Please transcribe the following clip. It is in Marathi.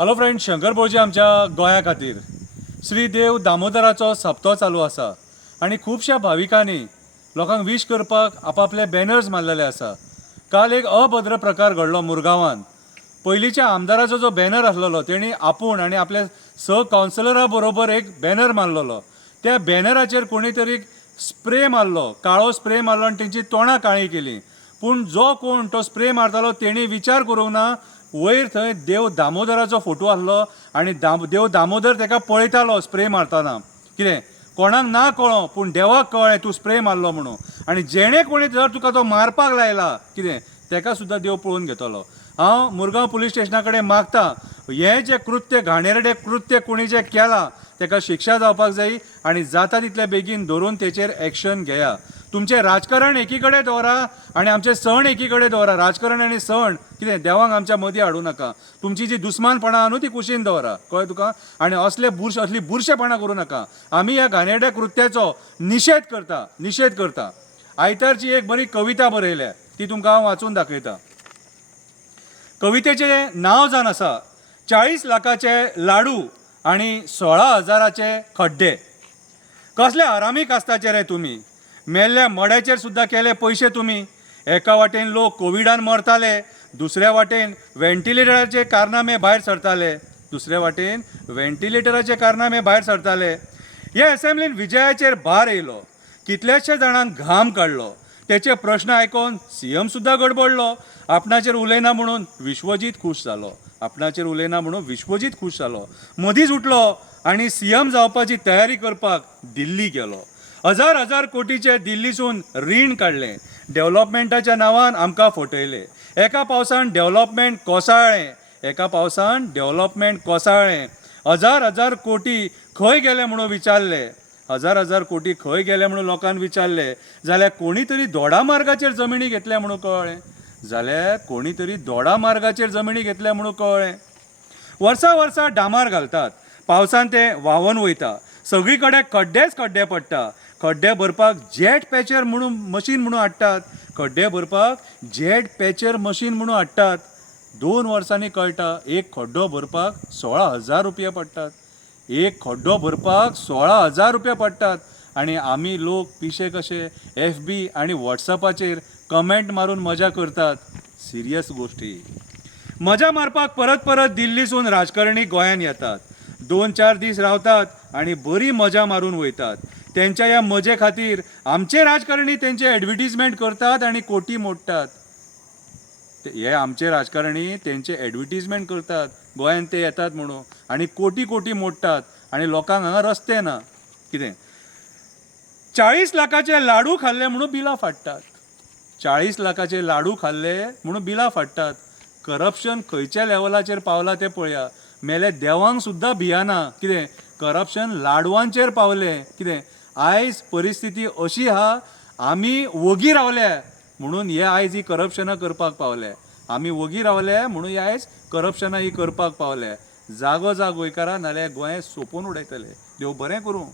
हॅलो फ्रेंड, शंकर भोजी आमच्या गोंया खातीर श्री देव दामोदराचो सप्तो चालू आसा आणि खूबशा भाविकांनी लोकांक विश करपाक आपापले बॅनर्स मारलेले आसा. काल एक अभद्र प्रकार घडलो मुरगांवान. पयलींच्या आमदाराचो जो बॅनर आसलेलो तेणी आपूण आणि आपले कावन्सिलरा बरोबर एक बॅनर मारलेलो. त्या बॅनराचेर कोणी तरी स्प्रे मारलो, काळो स्प्रे मारलो आणि तेंची तोंडां काळी केली. पूण जो कोण तो स्प्रे मारतालो तेणी विचार करूंक ना. वयर थंय देव दामोदराचो फोटो आसलो आणि देव दामोदर ताका पळयतालो स्प्रे मारतना. कितें कोणाक ना कळो पूण देवाक कळ्ळें तूं स्प्रे मारलो म्हणून. आणि जेणे कोणी जर तुका तो मारपाक लायला कितें ताका सुद्दां देव पळोवन घेतलो. हांव मुरगांव पुलीस स्टेशना कडेन मागतां, हें जें कृत्य घाणेरडें कृत्य कोणी जें केलां ताका शिक्षा जावपाक जाय आणि जाता तितले बेगीन धरून तेचेर एक्शन घेया. तुमचें राजकारण एकी कडेन दवरा आणि आमचे सण एकी कडेन दवरा. राजकारण आनी सण कितें देवाक आमच्या मदीं हाडूं नाका. तुमची जी दुस्मानपणां आहा न्हू ती कुशीन दवरा, कळ्ळें तुका. आनी असली बुरशेपणां करूं नाका. आमी ह्या घाणेरड्या कृत्याचो निशेध करता. आयतारची एक बरी कविता बरयल्या, ती तुमकां हांव वाचून दाखयतां. कवितेचें नांव जावन आसा 40 लाखाचे लाडू आणि 16,000चे खड्डे. कसले आरामीक आसताचे रे तुमी. मेल्ल्या मड्याचेर सुद्दां केले पयशे तुमी. एका वाटेन लोक कोविडान मरताले, दुसऱ्या वाटेन व्हेंटिलेटराचे कारनामे भायर सरताले. ह्या असेंब्लीन विजयाचेर भार येयलो, कितल्याशे जाणांक घाम काडलो. तेचे प्रश्न आयकोन सीएम सुद्दां गडबडलो. आपणाचेर उलयना म्हणून विश्वजीत खूश जालो. मदींच उठलो आनी सीएम जावपाची तयारी करपाक दिल्ली गेलो. हजार कोटीचे दिल्लीसून रीण काडलें. डेव्हलपमेंटाच्या नांवान आमकां फटयले. एका पावसान डेव्हलपमेंट कोसाळ्ळें. हजार कोटी खंय गेले म्हणून लोकांनी विचारले जाल्यार कोणी तरी दोडा मार्गाचेर जमिनी घेतल्या म्हणून कळ्ळें. वर्सा डांबार घालतात, पावसान ते व्हांवून वयता. सगळी कडेन खड्डे पडटा. खड्डे भरपाक जेट पॅचर मशीन म्हणून हाडटात. 2 वर्सांनी कळटा एक खड्डो भरपाक 16,000 रुपया पडटात. आणि आमी लोक पिशे कशे FB आणि WhatsAppचेर कमेंट मारून मजा करतात. सिरियस गोष्टी. मजा मारपाक परत दिल्लीसून राजकारणी गोंयान येतात. 2-4 दीस रावतात आणि बरी मजा मारून वयतात. त्यांच्या ह्या मजे खातीर आमचे राजकारणी त्यांचे एडव्हर्टिजमेंट करतात आणि कोटी मोडटात. हे आमचे राजकारणी त्यांचे एडव्हर्टिजमेंट करतात गोंयान ते येतात म्हणून आणि कोटी मोडटात. आणि लोकांक हांगा रस्ते ना. कितें 40 लाखाचे लाडू खाल्ले म्हणून बिलां फाडटात. करप्शन खंयच्या लेवलाचेर पावला ते पळया. मेले देवांक सुद्दां भियाना. कितें करप्शन लाडवांचेर पावलें. कितें आयज परिस्थिती अशी आहा, आमी वगी रावल्या म्हणून हे आयज ही करप्शनां करपाक पावले. जागो गोंयकारां नाल्यार गोंय सोंपोवन उडयतले. देव बरें करूं.